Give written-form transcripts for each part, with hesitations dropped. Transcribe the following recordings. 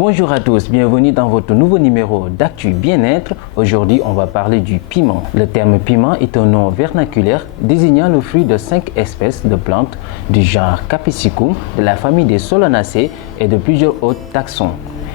Bonjour à tous, bienvenue dans votre nouveau numéro d'Actu Bien-être. Aujourd'hui, on va parler du piment. Le terme piment est un nom vernaculaire désignant le fruit de 5 espèces de plantes du genre Capsicum, de la famille des Solanacées et de plusieurs autres taxons.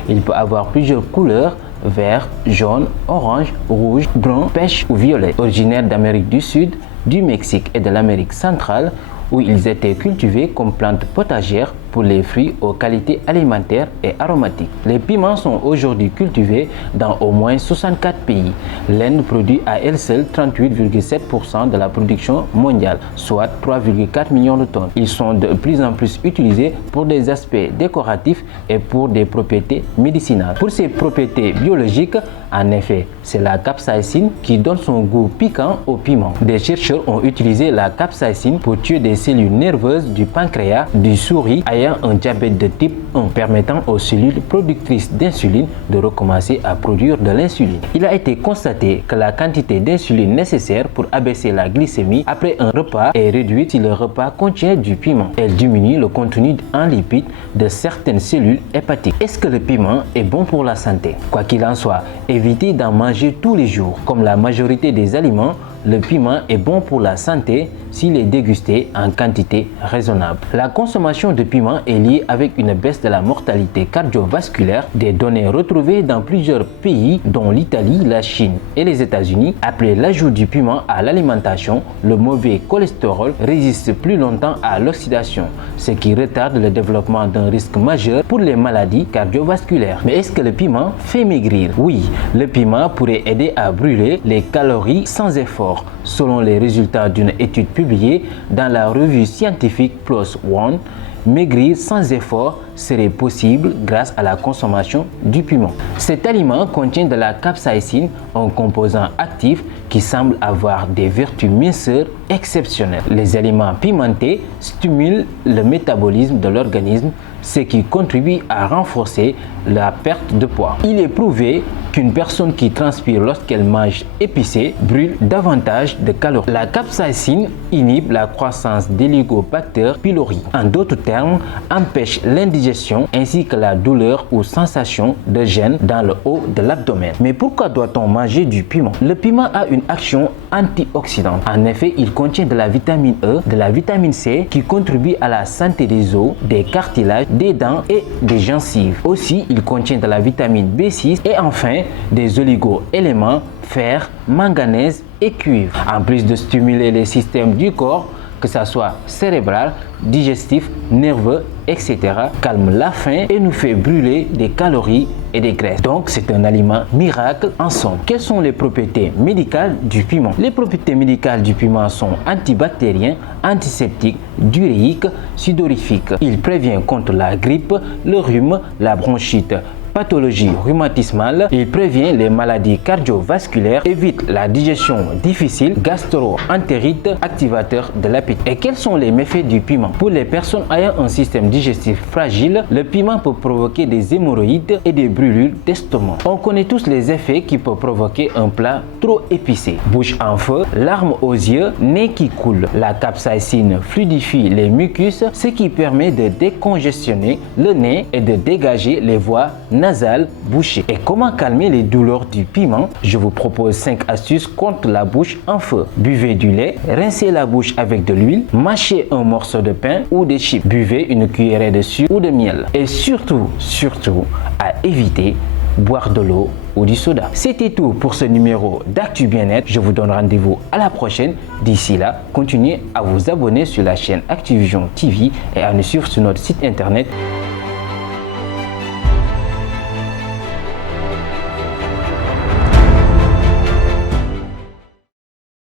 Il peut avoir plusieurs couleurs: vert, jaune, orange, rouge, brun, pêche ou violet. Originaire d'Amérique du Sud, du Mexique et de l'Amérique centrale, où ils étaient cultivés comme plantes potagères pour les fruits aux qualités alimentaires et aromatiques. Les piments sont aujourd'hui cultivés dans au moins 64 pays. L'Inde produit à elle seule 38,7% de la production mondiale, soit 3,4 millions de tonnes. Ils sont de plus en plus utilisés pour des aspects décoratifs et pour des propriétés médicinales. Pour ses propriétés biologiques, en effet, c'est la capsaïcine qui donne son goût piquant au piment. Des chercheurs ont utilisé la capsaïcine pour tuer des cellules nerveuses du pancréas du souris ayant un diabète de type 1, permettant aux cellules productrices d'insuline de recommencer à produire de l'insuline. Il a été constaté que la quantité d'insuline nécessaire pour abaisser la glycémie après un repas est réduite si le repas contient du piment. Elle diminue le contenu en lipides de certaines cellules hépatiques. Est-ce que le piment est bon pour la santé? Quoi qu'il en soit, évitez d'en manger tous les jours. Comme la majorité des aliments, le piment est bon pour la santé s'il est dégusté en quantité raisonnable. La consommation de piment est liée avec une baisse de la mortalité cardiovasculaire. Des données retrouvées dans plusieurs pays, dont l'Italie, la Chine et les États-Unis, appelaient l'ajout du piment à l'alimentation. Le mauvais cholestérol résiste plus longtemps à l'oxydation, ce qui retarde le développement d'un risque majeur pour les maladies cardiovasculaires. Mais est-ce que le piment fait maigrir? Oui, le piment pourrait aider à brûler les calories sans effort. Selon les résultats d'une étude publiée dans la revue scientifique PLOS ONE, maigrir sans effort serait possible grâce à la consommation du piment. Cet aliment contient de la capsaïcine, un composant actif qui semble avoir des vertus minceurs exceptionnelles. Les aliments pimentés stimulent le métabolisme de l'organisme, ce qui contribue à renforcer la perte de poids. Il est prouvé qu'une personne qui transpire lorsqu'elle mange épicé brûle davantage de calories. La capsaïcine inhibe la croissance d'Helicobacter pylori. En d'autres termes, empêche l'indigestion ainsi que la douleur ou sensation de gêne dans le haut de l'abdomen. Mais pourquoi doit-on manger du piment? Le piment a une action antioxydante. En effet, il contient de la vitamine E, de la vitamine C qui contribuent à la santé des os, des cartilages, des dents et des gencives. Aussi, il contient de la vitamine B6 et enfin des oligo-éléments, fer, manganèse et cuivre. En plus de stimuler les systèmes du corps, que ce soit cérébral, digestif, nerveux, etc., calme la faim et nous fait brûler des calories et des graisses. Donc c'est un aliment miracle en somme. Quelles sont les propriétés médicales du piment? Les propriétés médicales du piment sont antibactériens, antiseptiques, diuréiques, sudorifiques. Il prévient contre la grippe, le rhume, la bronchite, pathologie rhumatismale, il prévient les maladies cardiovasculaires, évite la digestion difficile, gastro-entérite, activateur de l'appétit. Et quels sont les méfaits du piment? Pour les personnes ayant un système digestif fragile, le piment peut provoquer des hémorroïdes et des brûlures d'estomac. On connaît tous les effets qui peuvent provoquer un plat trop épicé. Bouche en feu, larmes aux yeux, nez qui coule. La capsaïcine fluidifie les mucus, ce qui permet de décongestionner le nez et de dégager les voies nasales bouchées. Et comment calmer les douleurs du piment? Je vous propose 5 astuces contre la bouche en feu. Buvez du lait, rincez la bouche avec de l'huile, mâchez un morceau de pain ou des chips, buvez une cuillerée de sucre ou de miel. Et surtout, à éviter boire de l'eau ou du soda. C'était tout pour ce numéro d'Actu Bien-être. Je vous donne rendez-vous à la prochaine. D'ici là, continuez à vous abonner sur la chaîne Activision TV et à nous suivre sur notre site internet